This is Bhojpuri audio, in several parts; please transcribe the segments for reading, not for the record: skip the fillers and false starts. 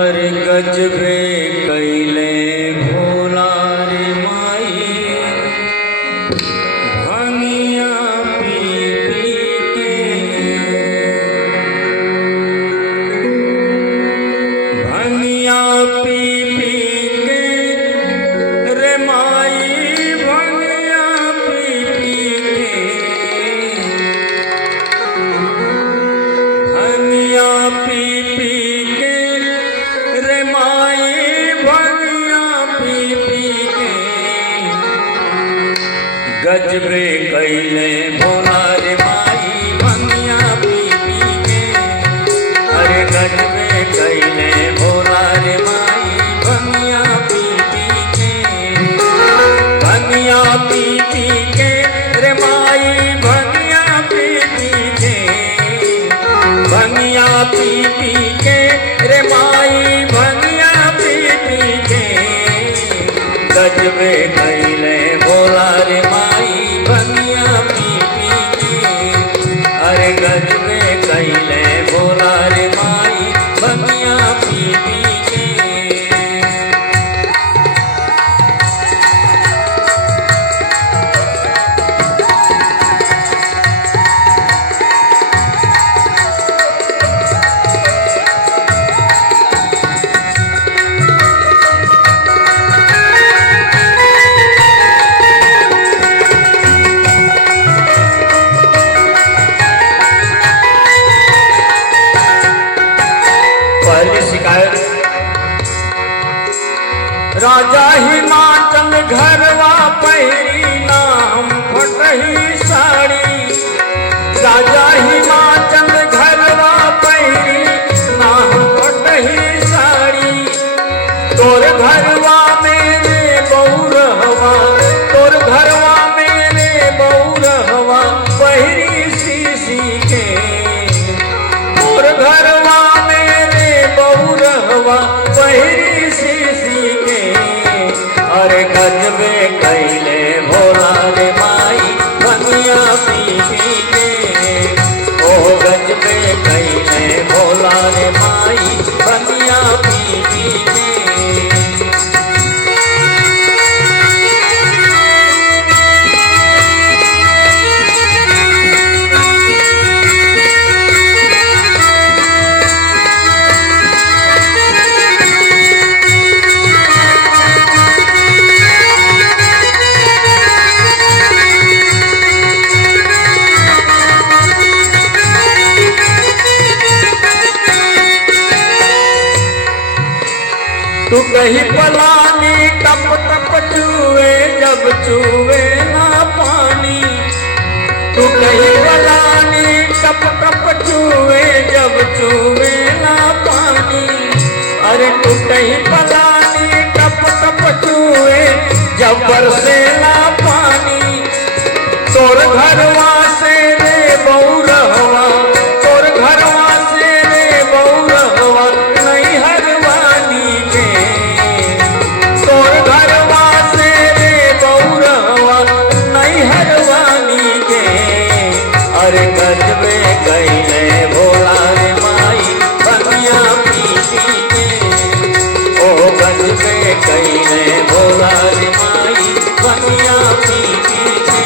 अरे गजबे कैले भोला रे माई भंगिया पी पी के भंगिया पी पी के रे माई भंगिया पी पी के भंगिया पी पी के रे माई भंगिया पी पी के गजबे कैले भोला रे माई भंगिया पी पी के अरे गजबे कैले भोला रे माई भंगिया पी पी के भंगिया पी पी के रे माई भंगिया पी पी के भंगिया पी पी के रे माई भंगिया पी पी के गजबे कैले भोला रे माई भंगिया पी पी के अरे गजबे कैले भोला रे माई भंगिया पी पी के पहली शिकायत राजा हिमाचल घरवा पहिरी नाम फटही साड़ी राजा हिमाचल घरवा पहिरी नाम फटही साड़ी तोर घरवा मेरे बहुरहवा तोर घरवा मेरे बहुरहवा पहिरी सीसी के तोर घरवा बहुरहवा पहिरी सीसी के अरे गजबे कैले भोला रे माई भंगिया पी पी के ओ गजबे कैले भोला रे माई भंगिया पी पी के तू कहीं पलानी टप टप चूए जब चूए ना पानी तू कहीं पलानी टप टप चूए जब चूए ना पानी अरे तू कहीं पलानी टप टप चूए जब बरसे ना पानी तोर घरवा से रे बहुरहवा तोर घरवा से रे बहुरहवा नहीं हरवानी के तोर घरवा से रे बहुरहवा नहीं हरवानी के अरे गजबे कैले भोला रे माई भंगिया पी पी के ओ गजबे कैले भोला रे माई भंगिया पी पी के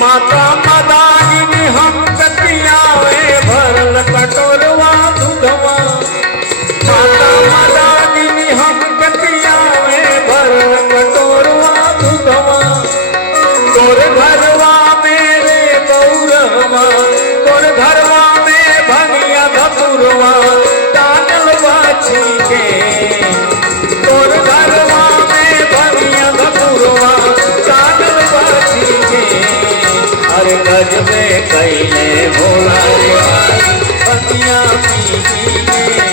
माता मदानी हम कतियावे भरल कटोरवा दूधवा माता मदानी हम कतियावे भरल कटोरवा दूधवा तोर घरवा मेरे बहुरहवा तोर घरवा में भंगिया धतुरवा टांगल बाछी के तोर घरवा में भंगिया धतुरवा पी के